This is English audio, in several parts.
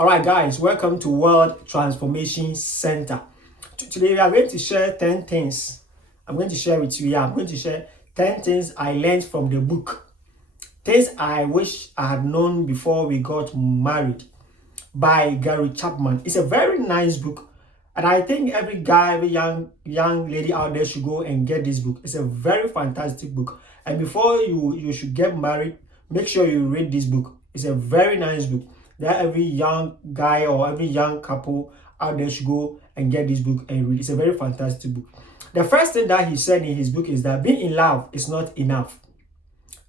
All right, guys, welcome to World Transformation Center. Today, we are going to share 10 things. I'm going to share with you. I'm going to share 10 things I learned from the book. Things I wish I had known before we got married by Gary Chapman. It's a very nice book. And I think every guy, every young lady out there should go and get this book. It's a very fantastic book. And before you should get married, make sure you read this book. It's a very nice book. That every young guy or every young couple out there should go and get this book and read. It's a very fantastic book. The first thing that he said in his book is that being in love is not enough.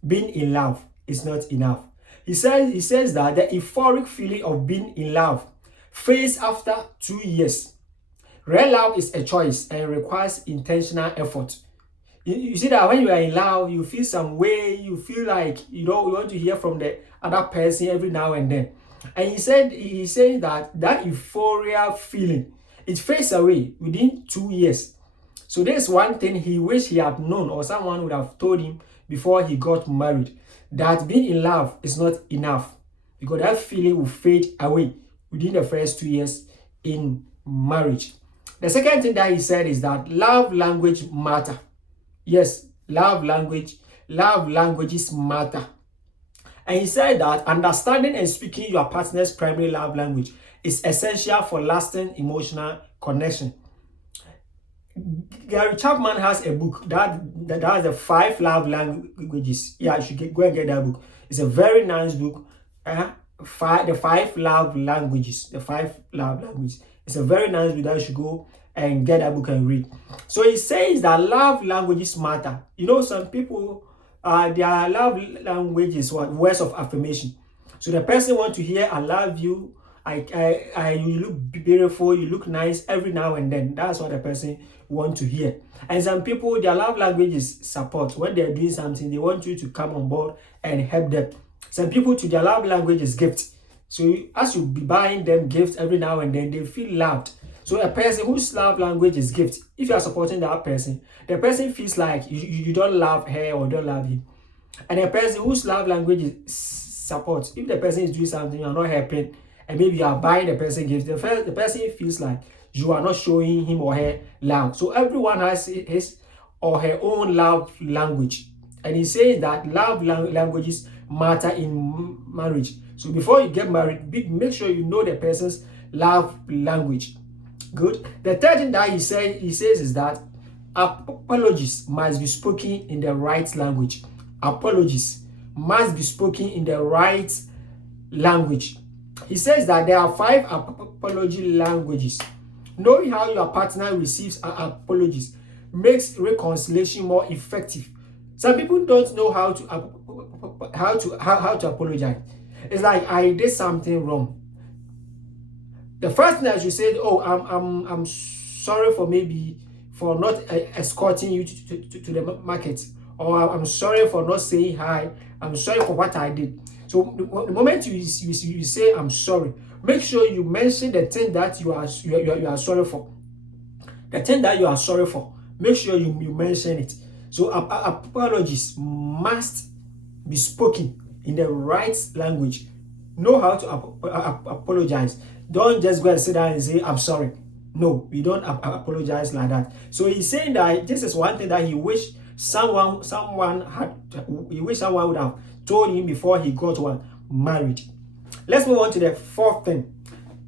Being in love is not enough. He says that the euphoric feeling of being in love fades after 2 years. Real love is a choice and requires intentional effort. You see that when you are in love, you feel some way, you feel like you want to hear from the other person every now and then. And he said that euphoria feeling, it fades away within 2 years. So there's one thing he wished he had known, or someone would have told him before he got married, that being in love is not enough, because that feeling will fade away within the first 2 years in marriage. The second thing that he said is that love language matter. Yes, love languages matter. And he said that understanding and speaking your partner's primary love language is essential for lasting emotional connection. Gary Chapman has a book that has the 5 love languages. Yeah, you should go and get that book. It's a very nice book. The 5 love languages. The 5 love languages. It's a very nice book that you should go and get that book and read. So he says that love languages matter. You know, some people, their love language is words of affirmation. So the person wants to hear, I love you, you look beautiful, you look nice every now and then. That's what the person wants to hear. And some people, their love language is support. When they're doing something, they want you to come on board and help them. Some people, to their love language is gift. So as you be buying them gifts every now and then, they feel loved. So a person whose love language is gift, if you are supporting that person, the person feels like you don't love her or don't love him. And a person whose love language is support, if the person is doing something, you are not helping, and maybe you are buying the person gifts, the person feels like you are not showing him or her love. So everyone has his or her own love language. And he says that love languages matter in marriage. So before you get married, make sure you know the person's love language. Good. The third thing that he says is that apologies must be spoken in the right language. Apologies must be spoken in the right language. He says that there are 5 apology languages. Knowing how your partner receives apologies makes reconciliation more effective. Some people don't know how to apologize. It's like, I did something wrong. The first thing that you said, oh, I'm sorry for not escorting you to the market, or I'm sorry for not saying hi, I'm sorry for what I did. So the moment you say I'm sorry, make sure you mention the thing that you are sorry for. The thing that you are sorry for, make sure you mention it. So apologies must be spoken in the right language. Know how to apologize. Don't just go and sit down and say, I'm sorry. No, we don't apologize like that. So he's saying that this is one thing that he wish someone would have told him before he got married. Let's move on to the 4th thing.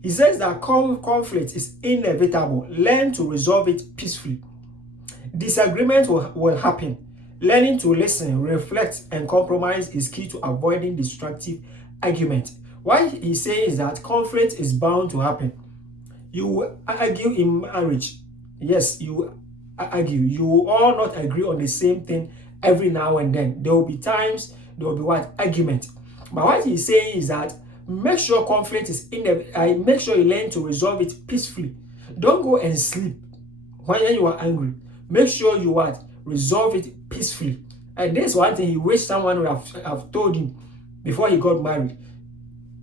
He says that conflict is inevitable. Learn to resolve it peacefully. Disagreement will happen. Learning to listen, reflect, and compromise is key to avoiding destructive argument. What he's saying is that conflict is bound to happen. You will argue in marriage. Yes, you argue. You will all not agree on the same thing every now and then. There will be times there will be argument. But what he's saying is that make sure conflict is make sure you learn to resolve it peacefully. Don't go and sleep when you are angry. Make sure you resolve it peacefully. And this is one thing he wished someone would have told him before he got married.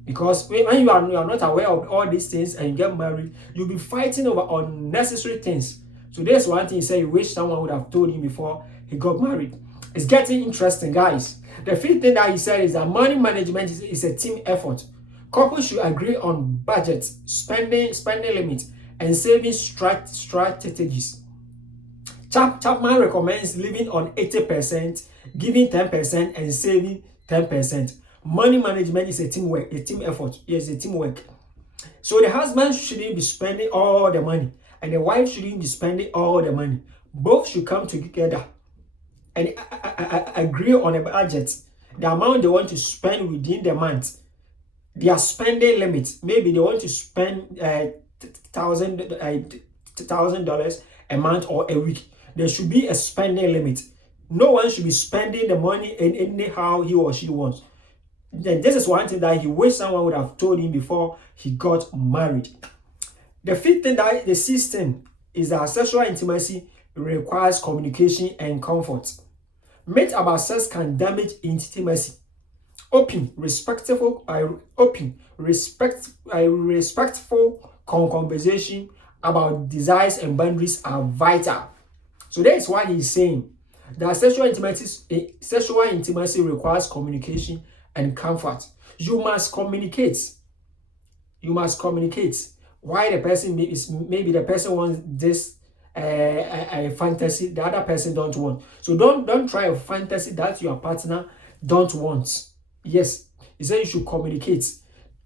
Because when you are not aware of all these things and you get married, you'll be fighting over unnecessary things. So there's one thing he said he wished someone would have told him before he got married. It's getting interesting, guys. The 5th thing that he said is that money management is a team effort. Couples should agree on budgets, spending limits, and saving strategies. Chapman recommends living on 80%, giving 10%, and saving 10%. Money management is a team effort. Yes, a teamwork. So the husband shouldn't be spending all the money, and the wife shouldn't be spending all the money. Both should come together and agree on a budget, the amount they want to spend within the month, their spending limit. Maybe they want to spend $1,000 a month or a week. There should be a spending limit. No one should be spending the money anyhow he or she wants. Then this is one thing that he wish someone would have told him before he got married. The fifth thing, that the system, is that sexual intimacy requires communication and comfort. Myths about sex can damage intimacy. Open, respectful conversation about desires and boundaries are vital. So that is why he's saying that sexual intimacy requires communication and comfort. You must communicate. Why the person maybe the person wants this a fantasy the other person don't want. So don't try a fantasy that your partner don't want. Yes, he said you should communicate.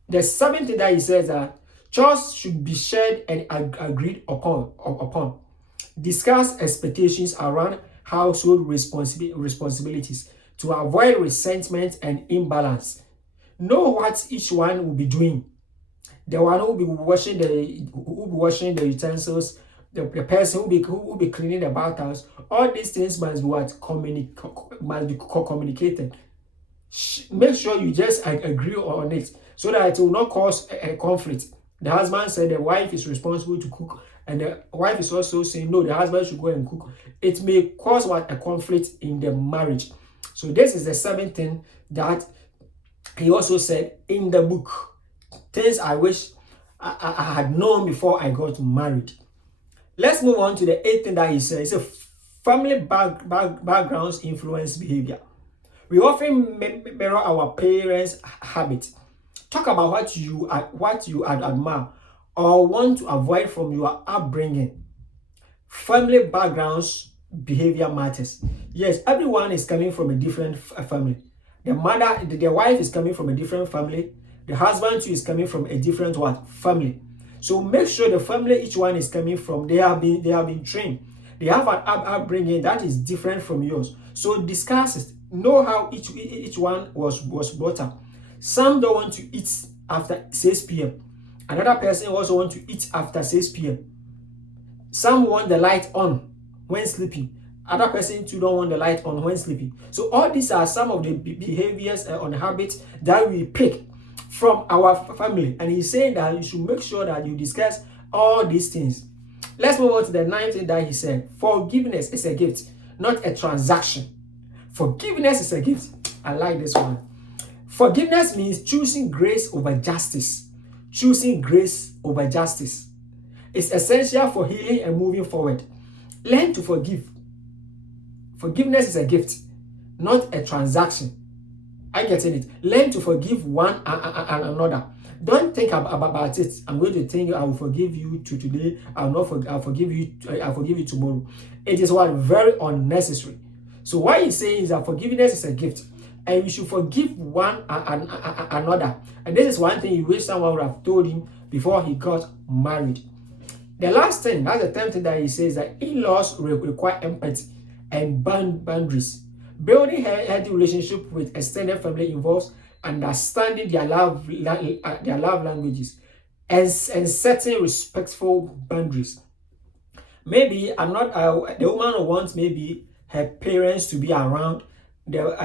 The seventh thing that he says that chores should be shared and agreed upon. Discuss expectations around household responsibilities to avoid resentment and imbalance. Know what each one will be doing. The one who will be washing the utensils, the person who will be cleaning the bathhouse. All these things must be communicated. Make sure you just agree on it so that it will not cause a conflict. The husband said the wife is responsible to cook, and the wife is also saying no, the husband should go and cook. It may cause a conflict in the marriage. So this is the seventh thing that he also said in the book. Things I wish I had known before I got married. Let's move on to the eighth thing that he says. It's a family backgrounds influence behavior. We often mirror our parents' habits. Talk about what you admire or want to avoid from your upbringing. Family backgrounds behavior matters. Yes, everyone is coming from a different family. The wife is coming from a different family. The husband too is coming from a different family. So make sure the family each one is coming from, they have been trained. They have an upbringing that is different from yours. So discuss it. Know how each one was brought up. Some don't want to eat after 6 p.m. Another person also want to eat after 6 p.m. Some want the light on when sleeping. Other person too don't want the light on when sleeping. So all these are some of the behaviors and habits that we pick from our family. And he's saying that you should make sure that you discuss all these things. Let's move on to the ninth thing that he said. Forgiveness is a gift, not a transaction. Forgiveness is a gift. I like this one. Forgiveness means choosing grace over justice. Choosing grace over justice. It's essential for healing and moving forward. Learn to forgive. Forgiveness is a gift, not a transaction. I get it. Learn to forgive one and another. Don't think about it. I'm going to think I will forgive you today. I'll forgive you tomorrow. It is very unnecessary. So what he's saying is that forgiveness is a gift, and we should forgive one another. And this is one thing you wish someone would have told him before he got married. The last thing, that's the 10th thing that he says, that in-laws require empathy and boundaries. Building a healthy relationship with extended family involves understanding their love languages and setting respectful boundaries. Maybe the woman wants maybe her parents to be around. The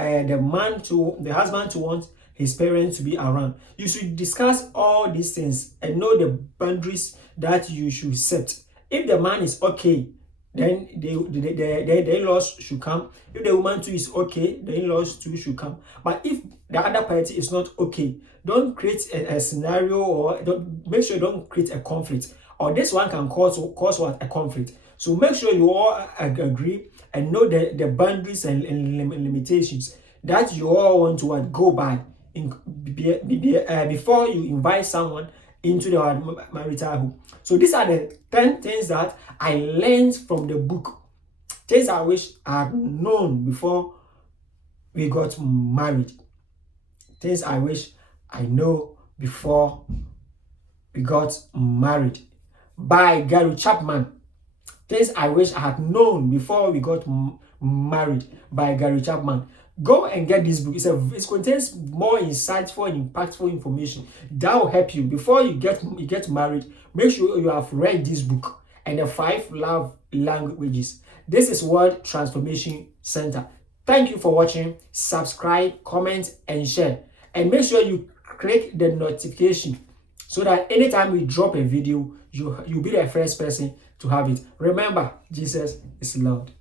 husband to want his parents to be around. You should discuss all these things and know the boundaries that you should set. If the man is okay, then the in-laws should come. If the woman too is okay, the in-laws too should come. But if the other party is not okay, don't create a scenario, or make sure you don't create a conflict. Or this one can cause a conflict. So make sure you all agree and know the boundaries and limitations that you all want to go by before you invite someone into the marital home. So these are the 10 things that I learned from the book. Things I wish I had known before we got married. Things I wish I know before we got married. By Gary Chapman. Things I wish I had known before we got married. By Gary Chapman. Go and get this book. It contains more insightful and impactful information that will help you before you get married. Make sure you have read this book and the 5 love languages. This is World Transformation Center. Thank you for watching. Subscribe, comment, and share. And make sure you click the notification so that anytime we drop a video, you'll be the first person to have it. Remember, Jesus is loved.